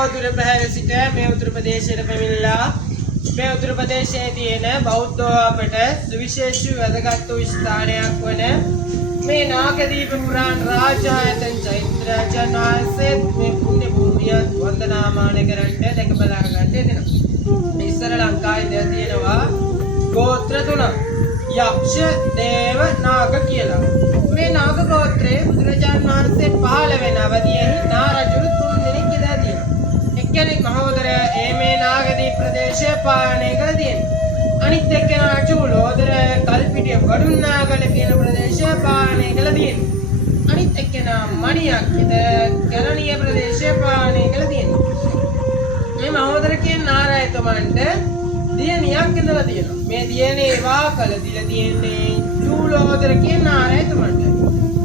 බොහෝ දුර පැහැර සිට මේ උතුරු ප්‍රදේශයට පැමිණලා මේ උතුරු ප්‍රදේශයේ තියෙන බෞද්ධ අපට සුවිශේෂී වැදගත් වූ ස්ථානයක් වන මේ නාගදීප පුරාණ රාජායතන චෛත්‍යරාජන් වහන්සේ මේ පුණ්‍ය භූමිය වන්දනාමාන කරන්ට දැක බලා ගන්න දෙනවා. ඉස්සර ලංකාවේ තියෙනවා ගෝත්‍ර තුනක්. යක්ෂ, දේව, නාග කියලා. මේ නාග ගෝත්‍රයේ බුදුරජාණන් වහන්සේ පහළ වෙන අවදියෙහි නාරජු තුන් දෙනෙක් ඉඳලා තියෙනවා. එක්කෙනෙක් මහෝදර මේ නාගදී ප්‍රදේශය පාලනය කරලා තියෙනවා. අනිත් එක්කෙනා චූලෝදර කල්පිටිය වඩුන්නාගල කියන ප්‍රදේශය පාලනය කරලා තියෙනවා. අනිත් එක්කෙනා මණියක්කිත කැලණිය ප්‍රදේශය පාලනය කරලා තියෙනවා. මේ මහෝදර කියන නාරයතුමන්ට දියණියක් ඉඳලා තියෙනවා. මේ දියණිය වාකල දීලා තියෙන්නේ චූලෝදර කියන නාරයතුමන්ට.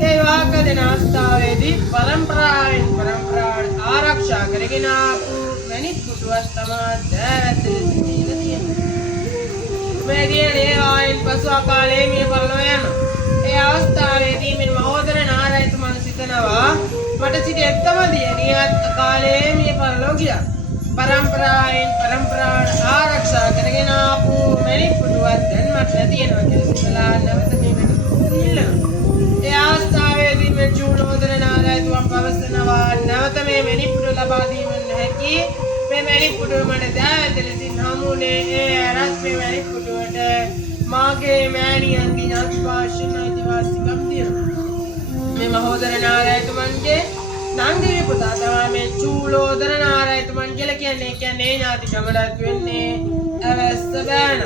ඒ වාකල දෙන අවස්ථාවේදී පරම්පරාවට ආරක්ෂා කරගෙන ආපු මණික් කුටුවක් තමයි දැවැත්තේ දීලා තියෙන්නේ. මේ දියණිය ආයන් පසු අකාලේ මිය පරලෝ යනවා. ඒ අවස්ථාවේදී මේ මහෝදර නාරයතුමන් සිතනවා මට සිට එක්කම දියණියත් අකාලේ මිය පරලෝ ගියා. පරම්පරාවට ආරක්ෂා කරගෙන ආපු මණික් පුටුවක් දැන් මට නැතිනවා කියලා සිතලා නැවත මේ මණික් පුටුව ඉල්ලනවා. ඒ අවස්ථාවේදී මේ චූලෝදර නාරයතුමන් පවසනවා නැවත මේ මණික් පුටුව ලබා දීම නොහැකි. මේ මණික් පුටුව මට දැවැත ලෙසින් හමුනේ ඒ අරත් මේ මණික් පුටුවට මාගේ මෑණියන්ගේ ඥාතිපාර්ශ්වයෙන් අයිතිවාසිකම් තියෙනවා. මේ මහෝදර නාරයතුමන්ගේ නංගිගේ පුතා තමයි මේ චූලෝදර නාරයතුමන් කියලා කියන්නේ. ඒ කියන්නේ ඥාතිකමඩක් වෙන්නේ අවස්ස බෑන.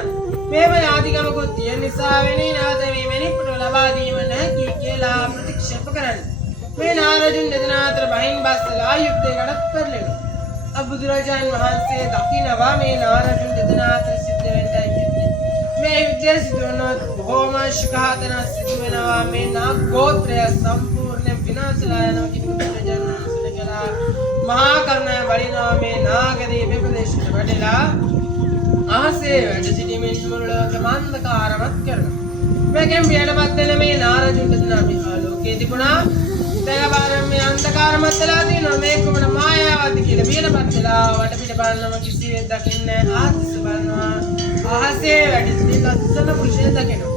මේව ඥාතිකමකුත් තියෙන නිසා වෙන්නේ නැවත මේ මණික් පුටුව ලබා දීම නැති කියලා ප්‍රතික්ෂේප කරන්නේ. මේ නාරජුන් දෙදෙනා අතර බහින් බස්සලා යුද්ධයකට පෙරලෙනවා. බුදුරජාණන් වහන්සේ දකිනවා මේ නාරජුන් දෙදෙනා අතර සිද්ධ වෙන්නයි යුද්ධය. මේ යුද්ධය සිදු වුණොත් බොහෝම ශිඛාතන සිදු වෙනවා. මේ නාග ගෝත්‍රය සම්පූර්ණ විනාශලා යනවා කියලා මහා කරුණා වඩිනවා. මේ නාගදීප ප්‍රදේශයට වැඩලා ආසේ වැඩ සිටීමෙන් මුළු ලෝකෙම අන්ධකාරමත් කරනවා. මේකෙන් පියනපත් වෙන මේ නාරජුන් දෙදෙනා මේ ආලෝකයේ තිබුණා. දැන් මේ අන්ධකාරමත් වෙලා තියෙනවා. මේ කොමන මායාවක්ද කියලා පියනපත් වෙලා වටපිට බලනවා කිසිවෙක් දකින්නේ ආස්ස බලනවා. ආසේ වැඩ සිටි ලස්සන පුරුෂයෙක් දකිනවා.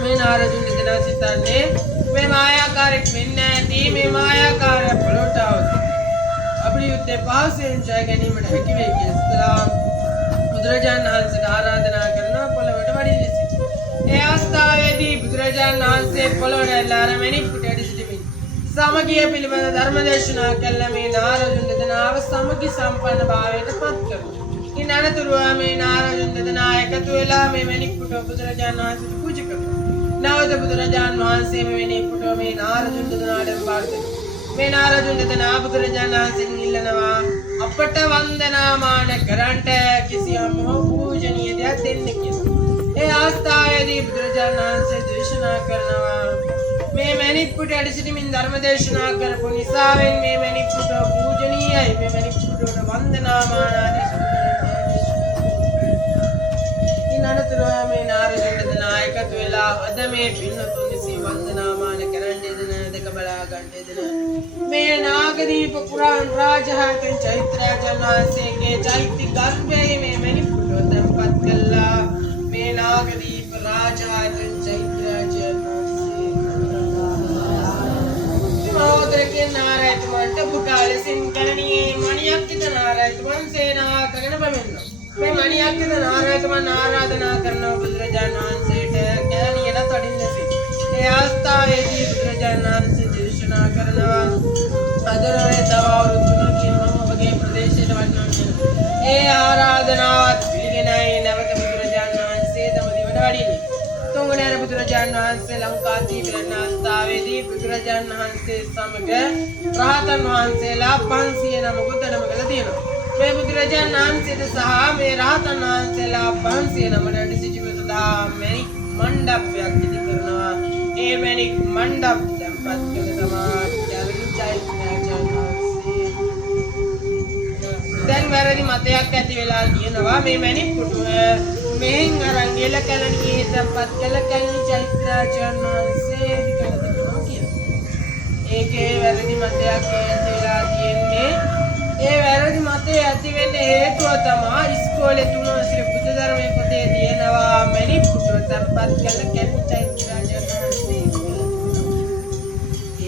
මේ නාරජුන් දෙදෙනා සිතන්නේ මේ මායාකාරයක් වෙන්නේ නැති මේ මායාකාරය පොළොට આવද අපේ යුද්ධේ පාසෙන් ජය ගැනීමට හැකි වේ කියලා බුදුරජාණන් වහන්සේට ආරාධනා කරනවා පොළොවට වඩින්න සිටි. ඒ අවස්ථාවේදී බුදුරජාණන් වහන්සේ පොළොවට ඇල්ලාර මණික් පුටුවට සිටිමින් සමගිය පිළිබඳ ධර්ම දේශනා කළ මේ නාරජුන් දෙදෙනාව සමගි සම්පන්න භාවයට පත් කරනවා. ඉන් අනතුරුව මේ නාරජුන් දෙදෙනා එකතු වෙලා මේ මණික් පුටුව බුදුරජාණන් වහන්සේට පූජා කරනවා. නැවත බුදුරජාණන් වහන්සේ මේ මණික් පුටුව මේ නාරජුන් දෙදෙනාට බාර දෙනවා. මේ නාරජුන් දෙදෙනා බුදුරජාණන් වහන්සේගෙන් ඉල්ලනවා අපට වන්දනාමාන කරන්ට කිසියම් පූජනීය දෙයක් දෙන්න කියලා. ඒ අවස්ථාවේදී බුදුරජාණන් වහන්සේ දේශනා කරනවා මේ මණික් පුටුවට සිටමින් ධර්ම දේශනා කරපු නිසාවෙන් මේ මණික් පුටුව පූජනීයයි. මේ මණික් පුටුවට වන්දනාමාන ආදී අනතුරුව මේ නාරජුන් දෙදෙනා එකතු වෙලා අද මේ පින්නතුන් විසින් වන්දනාමාන කරන්න දෙන දෙක බලා ගන්න දෙන මේ නාගදීප පුරාණ රාජායතන චෛත්‍යරාජන් වහන්සේගේ චෛත්‍ය ගර්භයේ මේ මණික් පුටුව තැන්පත් කළා. මේ නාගදීප රාජායතන චෛත්‍යරාජන් වහන්සේ මහෝදරගේ නාරයතුමන්ට පුටාලෙසින් කැලණියේ මණියක්කිත නාරයතුමන් සේනාව කරගෙන පැමිණෙනවා. මේ මණියක්කිත නාරයතුමන් ආරාධනා කරනවා බුදුරජාණන් වහන්සේට කැලණියට වඩින්න සිට. ඒ අවස්ථාවේදී බුදුරජාණන් වහන්සේ දේශනා කරනවා අදරේ තව අවුරුදු 3කින් මම ඔබගේ ප්‍රදේශයට වඩිනවා කියලා. ඒ ආරාධනාවත් පිළිගෙනයි නැවත බුදුරජාණන් වහන්සේ තම දිවට වඩින්නේ. තුන්වැනි බුදුරජාණන් වහන්සේ ලංකාදී පිළිගන්න අවස්ථාවේදී බුදුරජාණන් වහන්සේ සමග රහතන් වහන්සේලා 500 නමකුත් වැඩම තියෙනවා. මේ බුදුරජාණන් වහන්සේට සහ මේ රහතන් වහන්සේලා 500 නමකට සිටීම සඳහා මණික් මණ්ඩපයක් ඉදි කරනවා. ඒ මණික් මණ්ඩප තැන්පත් කළ තමයි කැලණි චෛත්‍යරාජන් වහන්සේ. දැන් වැරදි මතයක් ඇති වෙලා තියෙනවා මේ මණික් පුටුව මෙහෙන් අරන් එල කැලණියේ තැන්පත් කළ කැලණි චෛත්‍යරාජන් වහන්සේ කියලා තියෙනවා. ඒකේ වැරදි මතයක් ඇති වෙලා තියෙන්නේ ඒ වැරදි හේතුව තමයි ඉස්කෝලේ තුනෝසිරි බුද්ධ ධර්මයේ පොතේ තියෙනවා මැණික් පුටුව තැන්පත් කළ කැලණි චෛත්‍ය රාජයන් වහන්සේ.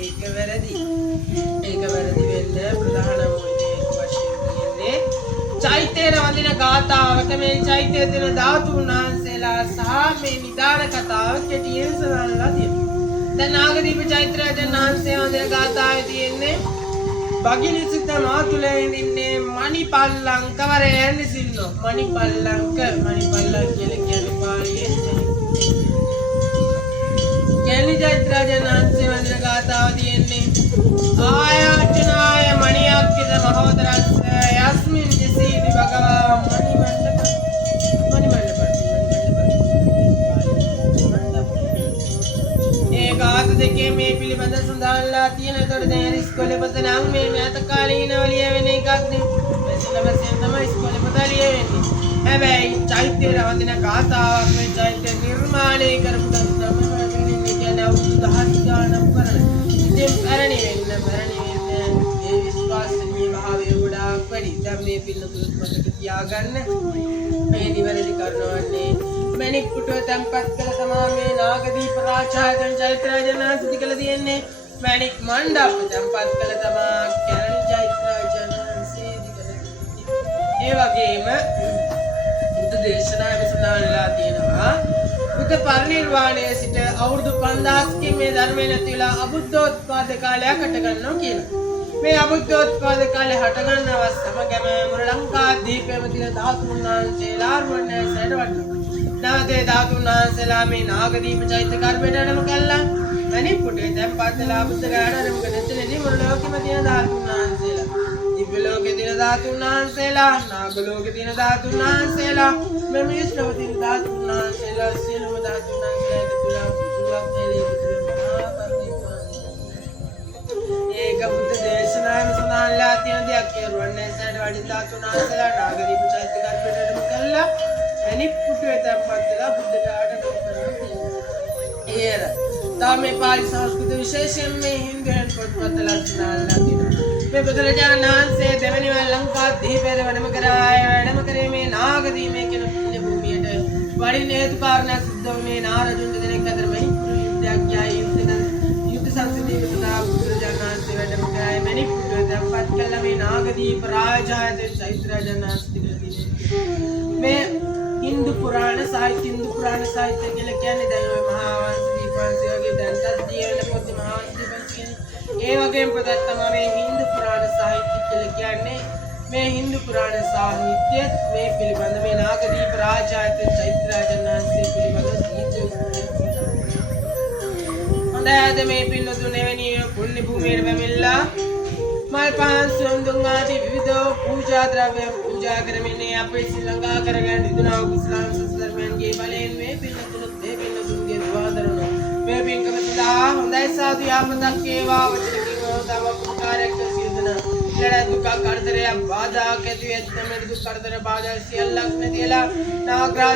ඒක වැරදි. ඒක වැරදි වෙන්න ප්‍රධාන මූලික වශයෙන් කියන්නේ චෛත්‍යයේ වඳින ගාථාවක මේ චෛත්‍යයේ තියෙන ධාතුන් වහන්සේලා සහ මේ නිදාන කතාව කෙටියෙන් සඳහන්ලා තියෙනවා. දැන් නාගදීප චෛත්‍ය රාජයන් වහන්සේ වඳින ගාථාවේ තියෙන්නේ භගිනිසිත මාතුලේ ඉන්නේ මණිපල්ලංක වරයන් සින්නෝ මණිපල්ලංක කියලා කියන්නේ පාලියෙන් කැලණි චෛත්‍ය රාජයන් වහන්සේ වඳින ගාථාව තියෙන්නේ ආයචනාය මණියක්කිත මහවතරස්ස යස්මින් නිසීදි භගවා මණිමණ්ඩප ඒ ගාථ දෙකේ මේ පිළිබඳ සඳහන්ලා තියෙන. ඒතකොට දැන් ඉස්කෝලේ පොත නම් මේ මෑත කාලීනව ලියවෙන එකක් නේ. මෙතන වශයෙන් තමයි ඉස්කෝලේ පොත ලියවෙන්නේ. හැබැයි චෛත්‍යයේ වඳින ගාථාවක් මේ චෛත්‍ය නිර්මාණය කරපු තමයි කියන්නේ අවුරුදු 10 ගානක් කරන. ඉතින් පැරණි වෙන්න ඒ විශ්වාසනීය භාවය ගොඩාක් වැඩි. දැන් මේ පිළිතුරු මතක තියාගන්න. මේ නිවැරදි කරනවන්නේ මැණික් පුටුව තැන්පත් කළ තමා මේ නාගදීප රාජායතන චෛත්‍ය රාජයන් වහන්සේ කළ තියෙන්නේ. මැණික් මණ්ඩප තැන්පත් කළ තමා කැලණි චෛත්‍ය රාජයන් වහන්සේ කළ තියෙන්නේ. ඒ වගේම බුද්ධ දේශනාවේ සඳහන්ලා තියෙනවා බුද්ධ පරිනිර්වාණයේ සිට අවුරුදු 5000කින් මේ ධර්මය නැතිලා අබුද්ධෝත්පාද කාලයක් හට ගන්නවා කියලා. මේ අබුද්ධෝත්පාද කාලේ හට ගන්නව සමගම මුර ලංකාදීපයේම තියෙන ධාතුන් වහන්සේලා වන්නේ සැඩවන්න. නැවතේ ධාතුන් වහන්සේලා මේ නාගදීප චෛත්‍ය කර්මයට අරම කළා. මැණික් පුටුවේ තැන්පත් වෙලා බුද්ධ ගාඩ මොකද එතනදී මුර ලෝකෙම තියෙන ධාතුන් වහන්සේලා. දිව්‍ය ලෝකේ තියෙන ධාතුන් වහන්සේලා, නාග ලෝකේ තියෙන ධාතුන් වහන්සේලා, මේ මිනිස් ලෝකේ තියෙන ධාතුන් වහන්සේලා සියලුම ධාතුන් වහන්සේලා තුලා පුදුවක් දෙලේ ඒක බුද්ධ දේශනාවේ සඳහන්ලා තියෙන දෙයක් කියවන්නේ සැඩ වඩින් ධාතුන් වහන්සේලා නාගදීප චෛත්‍ය කර්මයට අරම කළා. මැණික් පුටුවේ තැන්පත් වෙලා බුද්ධ ගාඩ ඒර තාමේ පාලි සංස්කෘත විශේෂයෙන් මේ හින්දුන් පොත්පත් ලක්ෂණාලා තියෙනවා. මේ බුදුරජාණන් වහන්සේ දෙවැනි වර ලංකාදීපයේ වැඩම කරාය වැඩම කරේ මේ නාගදීපයේ කියන පුණ්‍ය භූමියට වඩින් හේතු කාරණා සිද්ධ වුණේ නාරජුන් දෙනෙක් අතර මහි යුද්ධයක් යයි යුද්ධ සංසිද්ධිය සඳහා බුදුරජාණන් වහන්සේ වැඩම කරාය මැණික් පුටුවේ තැන්පත් කළ මේ නාගදීප රාජායතන චෛත්‍ය රාජයන් වහන්සේ මේ හින්දු පුරාණ සාහිත්‍ය කියලා කියන්නේ දැන් ඔය මහා වංශ දීපවංශය වගේ දැන්වත් දියවෙන පොත් මහා වංශ දීපවංශ කියන්නේ ඒ වගේම පොතක් තමයි මේ හින්දු පුරාණ සාහිත්‍ය කියලා කියන්නේ. මේ හින්දු පුරාණ සාහිත්‍ය මේ පිළිබඳ මේ නාගදීප රාජායතන චෛත්‍ය රාජයන් වහන්සේ පිළිබඳ හොඳයි මේ පිළිතුරු වෙනි පුණ්‍ය භූමියට පැමිණලා මල් පහන් සුවඳුන් ආදී විවිධ පූජා ද්‍රව්‍ය පූජා කරමින් අපේ ශ්‍රී ලංකා කරගෙන ඉදුණා කුසලාන සසරමයන්ගේ බලයෙන් මේ පිළිතුරුත් මේ පිළිතුරුගේ දවාදරන මේ පින්කම සදා හොඳයි සාදු යාමතක් වේවා වචන කිවෝ තව උපකාරයක් සියදන ඉලඩ දුක කරදරය බාධා කැදි වෙද්දම දුක් කරදර බාධා සියල්ලක් නැතිලා නාග්‍රාජ